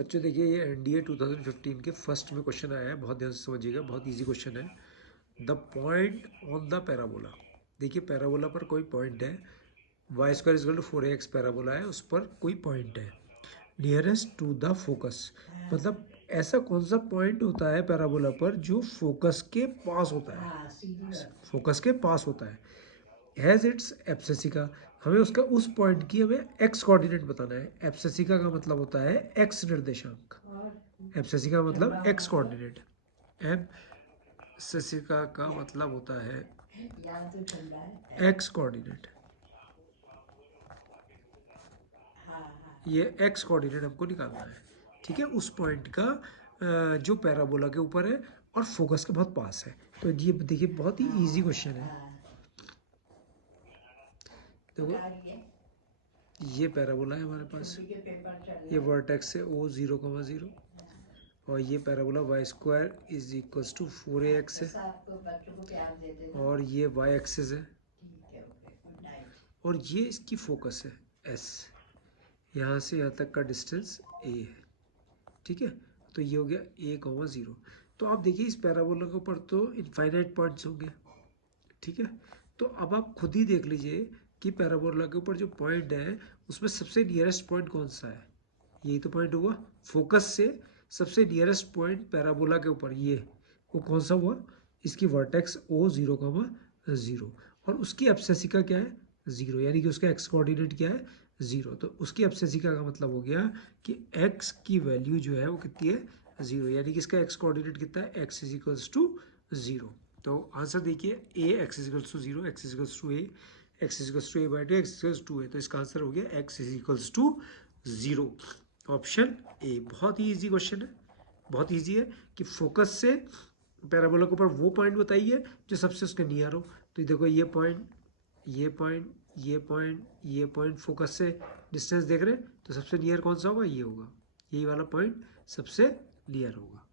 बच्चों देखिए ये एनडीए 2015 के फर्स्ट में क्वेश्चन आया है, बहुत ध्यान से समझिएगा, बहुत इजी क्वेश्चन है। The point on the parabola, देखिए पैराबोला पर कोई पॉइंट है, Y square is equal to 4ax parabola है, उस पर कोई पॉइंट है नियरेस्ट टू द फोकस, मतलब ऐसा कौन सा पॉइंट होता है पैराबोला पर जो फोकस के पास होता है, फोकस के पास होता है, हैज़ इट्स एब्सेसिका, हमें उसका उस पॉइंट की हमें एक्स कोऑर्डिनेट बताना है। एब्सेसिका का मतलब होता है एक्स निर्देशांक, एब्सेसिका मतलब एक्स कोऑर्डिनेट, एब्सेसिका का मतलब होता है एक्स कोऑर्डिनेट, ये एक्स कोऑर्डिनेट हमको निकालना है, ठीक है, उस पॉइंट का जो पैराबोला के ऊपर है और फोकस के बहुत पास है। तो ये देखिए बहुत ही इजी क्वेश्चन है। देखो ये पैराबोला है हमारे पास, ये वर्टेक्स है O 0,0 और ये parabola Y square is equals to 4ax है और ये वाई एक्सिस है और ये इसकी फोकस है S, यहाँ से यहाँ तक का डिस्टेंस A है, ठीक है। तो ये हो गया A,0। तो आप देखिए इस पैराबोला के ऊपर तो इनफाइनाइट पॉइंट्स होंगे, ठीक है। तो अब आप खुद ही देख लीजिए कि पैराबोला के ऊपर जो पॉइंट है उसमें सबसे नियरेस्ट पॉइंट कौन सा है, यही तो पॉइंट हुआ, फोकस से सबसे नियरेस्ट पॉइंट पैराबोला के ऊपर ये वो कौन सा हुआ, इसकी वर्टेक्स O 0,0 और उसकी एब्सेसिका क्या है 0, यानी कि उसका एक्स कोऑर्डिनेट क्या है 0। तो उसकी एब्सेसिका का मतलब हो गया कि x की वैल्यू जो है वो कितनी है 0, यानी कि इसका एक्स कोऑर्डिनेट कितना है x इज इक्वल्स टू 0। तो आंसर देखिए A x is equals to 0, x is equals to A, x is equals to A/2, x is equals to A, तो इसका आंसर हो गया x is equals to 0, option A. बहुत ही easy question है, बहुत इजी है कि फोकस से पैराबोला के ऊपर वो पॉइंट बताइए जो सबसे उसके नियर हो। तो देखो ये पॉइंट, ये पॉइंट, ये पॉइंट, ये पॉइंट फोकस से डिस्टेंस देख रहे हैं, तो सबसे नियर कौन सा होगा, ये होगा, यही वाला पॉइंट सबसे नियर होगा।